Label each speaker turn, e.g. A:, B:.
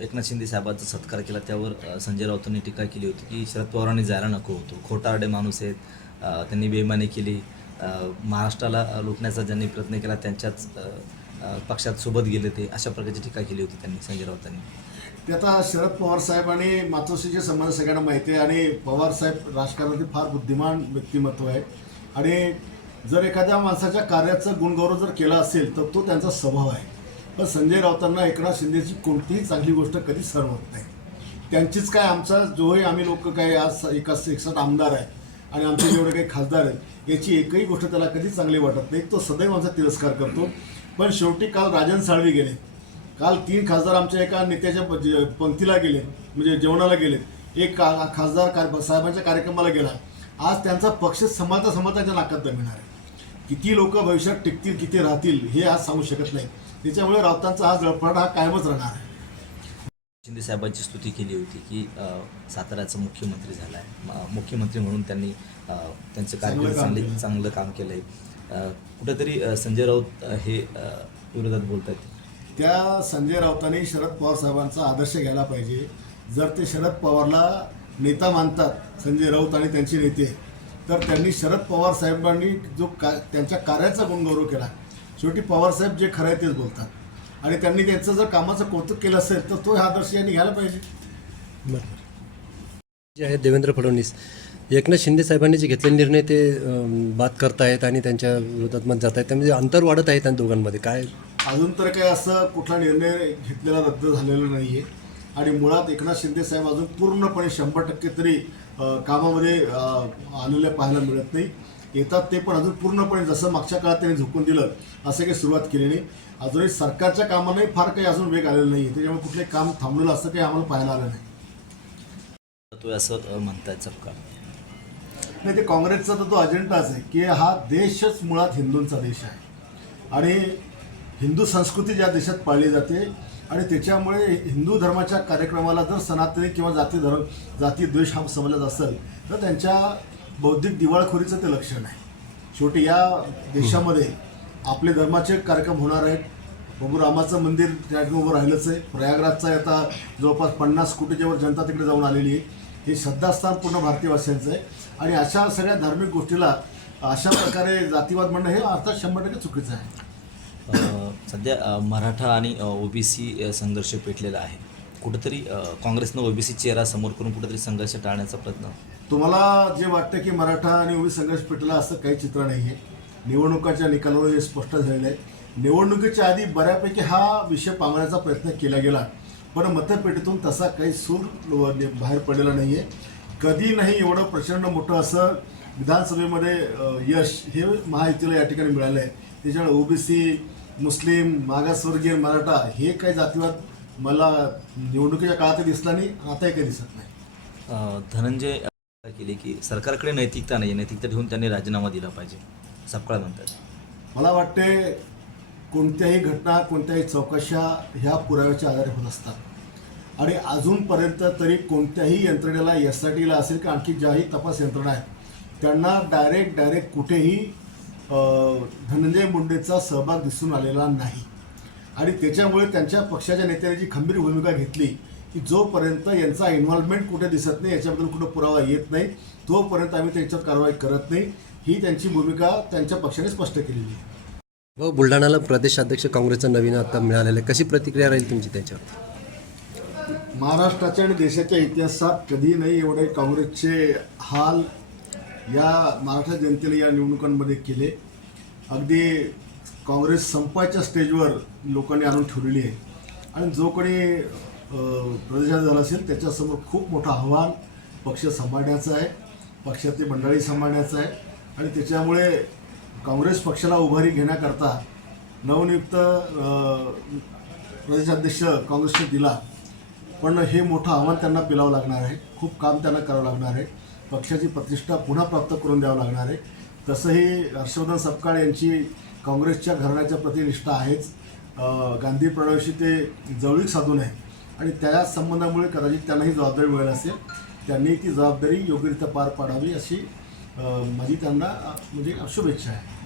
A: एकनाथ शिंदे साहेबांचा सत्कार केला. त्यावर संजय राऊतांनी टीका केली होती की शरद पवारांनी जायला नको होतो. खोटारडे माणूस आहेत. त्यांनी बेमानी केली. महाराष्ट्राला लुटण्याचा ज्यांनी प्रयत्न केला त्यांच्याच पक्षात सोबत गेले ते. अशा प्रकारची टीका केली होती त्यांनी संजय राऊतांनी.
B: ते आता शरद पवार साहेब आणि मातोश्रीचे संबंध सगळ्यांना माहिती आहे आणि पवार साहेब राजकारणातील फार बुद्धिमान व्यक्तिमत्व आहे. आणि जर एखाद्या माणसाच्या कार्याचं गुणगौरव जर केला असेल तर तो त्यांचा स्वभाव आहे. पण संजय राऊतांना एकनाथ शिंदेची कोणतीही चांगली गोष्ट कधीच सहन होत नाही. त्यांचीच काय आमचा जोही आम्ही लोक काय आज एका एकसाठ आमदार आहे आणि आमचे जेवढे काही खासदार आहेत याची एकही गोष्ट त्याला कधी चांगली वाटत नाही. तो सदैव आमचा तिरस्कार करतो. पण शेवटी काल राजन साळवी गेले. काल तीन खासदार आमच्या एका नेत्याच्या पंक्तीला गेले म्हणजे जेवणाला गेले. एक का खासदार साहेबांच्या कार्यक्रमाला गेला. आज त्यांचा पक्ष समाता समाजाच्या नाकात दमिणार आहे. किती लोक भविष्यात टिकतील किती राहतील हे आज सांगू शकत नाही. त्याच्यामुळे राऊतांचा हा जळफळाट हा कायमच राहणार आहे.
A: शिंदे साहेबांची स्तुती केली होती की साताऱ्याचा मुख्यमंत्री झाला आहे मुख्यमंत्री म्हणून त्यांनी त्यांचं
B: काम
A: चांगली. चांगलं काम केलं आहे कुठेतरी संजय राऊत हे विरोधात बोलतात
B: त्या संजय राऊतांनी शरद पवार साहेबांचा आदर्श घ्यायला पाहिजे. जर ते शरद पवारला नेता मानतात संजय राऊत आणि त्यांचे नेते तर त्यांनी शरद पवार साहेबांनी जो का त्यांच्या कार्याचा गुणगौरव केला. शेवटी पवार साहेब जे खरं आहे तेच बोलतात. आणि त्यांनी त्यांचं जर कामाचं कौतुक केलं असेल तर तो हा आदर्श यांनी घ्यायला पाहिजे.
C: जे आहेत देवेंद्र फडणवीस एकनाथ शिंदे साहेबांनी जे घेतलेले निर्णय ते बाद करतायत आणि त्यांच्या विरोधात मत जात आहेत त्यामध्ये अंतर वाढत आहे त्या दोघांमध्ये. काय?
B: अजून तर काही असं कुठला निर्णय घेतलेला रद्द झालेला नाही आहे आणि मुळात एकनाथ शिंदे साहेब अजून पूर्णपणे शंभर टक्के तरी कामामध्ये अ, आलेले पाहायला मिळत नाही. येतात ते पण अजून पूर्णपणे जसं मागच्या काळात त्यांनी झुकून दिलं असं काही सुरुवात केली नाही. अजूनही सरकारच्या कामालाही फार काही अजून वेग आलेला नाही त्याच्यामुळे कुठले काम थांबलेलं असं काही आम्हाला पाहायला आलं नाही.
A: तो असं अ, म्हणतायत सबका
B: नाही ते काँग्रेसचा तर तो अजेंडाच आहे की हा देशच मुळात हिंदूंचा देश आहे. आणि हिंदू संस्कृती ज्या देशात पाळली जाते आणि त्याच्यामुळे हिंदू धर्माच्या कार्यक्रमाला जर सनातनी किंवा जाती धर्म जाती द्वेष हा समजत असेल तर त्यांच्या बौद्धिक दिवाळखोरीचं ते लक्षण आहे. शेवटी या देशामध्ये आपले धर्माचे कार्यक्रम होणार आहेत. प्रभू रामाचं मंदिर त्या ठिकाणी उभं राहिलंच आहे. प्रयागराजचा आता जवळपास पन्नास कोटीच्यावर जनता तिकडे जाऊन आलेली आहे. हे श्रद्धास्थान पूर्ण भारतीयवासियांचं आहे. आणि अशा सगळ्या धार्मिक गोष्टीला अशा प्रकारे जातीवाद म्हणणं हे अर्थात शंभर टक्के चुकीचं आहे.
A: सध्या मराठा आणि ओबीसी संघर्ष पेटलेला आहे. कुठंतरी अ, काँग्रेसनं ओबीसी चेहरा समोर करून कुठेतरी संघर्ष टाळण्याचा प्रयत्न.
B: तुम्हाला जे वाटतं की मराठा आणि ओबीसी संघर्ष पेटला असं काही चित्र नाही आहे. निवडणुकाच्या निकालावर हे स्पष्ट झालेलं आहे. निवडणुकीच्या आधी बऱ्यापैकी हा विषय पांगण्याचा प्रयत्न केला गेला. पण मतपेटीतून तसा काही सूर बाहेर पडलेला नाही आहे. कधी नाही एवढं प्रचंड मोठं असं विधानसभेमध्ये यश हे महायुतीला या ठिकाणी मिळालं आहे. त्याच्यामुळे ओबीसी मुस्लिम मागासवर्गीय मराठा हे काही जातीवाद मला निवडणुकीच्या काळात दिसला नाही आताही काही दिसत नाही.
A: धनंजय केली की सरकारकडे नैतिकता नाही नैतिकता ठेवून त्यांनी राजीनामा दिला पाहिजे. सपकाळ म्हणतात.
B: मला वाटते कोणत्याही घटना कोणत्याही चौकशा ह्या पुराव्याच्या आधारे होत असतात. आणि अजूनपर्यंत तरी कोणत्याही यंत्रणेला एस आय टीला असेल किंवा आणखी ज्याही तपास यंत्रणा आहेत त्यांना डायरेक्ट डायरेक्ट कुठेही धनंजय मुंडेचा सहभाग दिसून आलेला नाही. आणि त्याच्यामुळे त्यांच्या पक्षाच्या नेत्यांनी जी खंबीर भूमिका घेतली की जोपर्यंत यांचा इन्व्हॉल्वमेंट कुठे दिसत नाही याच्याबद्दल कुठं पुरावा येत नाही तोपर्यंत आम्ही त्यांच्यावर कारवाई करत नाही. ही त्यांची भूमिका त्यांच्या पक्षाने स्पष्ट केलेली आहे.
C: व बुलढाणाला प्रदेशाध्यक्ष काँग्रेसचं नवीन आता मिळालेलं आहे. कशी प्रतिक्रिया राहील तुमची त्याच्यावर?
B: महाराष्ट्राच्या आणि देशाच्या इतिहासात कधी नाही एवढे काँग्रेसचे हाल या मराठा जनतेने या निवडणुकांमध्ये केले. अगदी काँग्रेस संपायच्या स्टेजवर लोकांनी आणून ठेवलेली आहे. आणि जो कोणी प्रदेशात झाला असेल त्याच्यासमोर खूप मोठं आव्हान पक्ष सांभाळण्याचं आहे. पक्षातली मंडळी सांभाळण्याचं आहे. आणि त्याच्यामुळे काँग्रेस पक्षाला उभारी घेण्याकरता नवनियुक्त प्रदेशाध्यक्ष काँग्रेसने दिला. पण हे मोठं आव्हान त्यांना पिलावं लागणार आहे. खूप काम त्यांना करावं लागणार आहे. पक्षाची प्रतिष्ठा पुन्हा प्राप्त करून द्यावं लागणार आहे. तसंही हर्षवर्धन सपकाळ यांची काँग्रेसच्या घराण्याच्या प्रति निष्ठा आहेच. गांधी प्रणवशी ते जवळीक साधून आहे आणि त्या संबंधामुळे कदाचित त्यांना ही जबाबदारी मिळेल असेल. त्यांनी ती जबाबदारी योग्यरित्या पार पाडावी अशी माझी त्यांना म्हणजे शुभेच्छा आहे.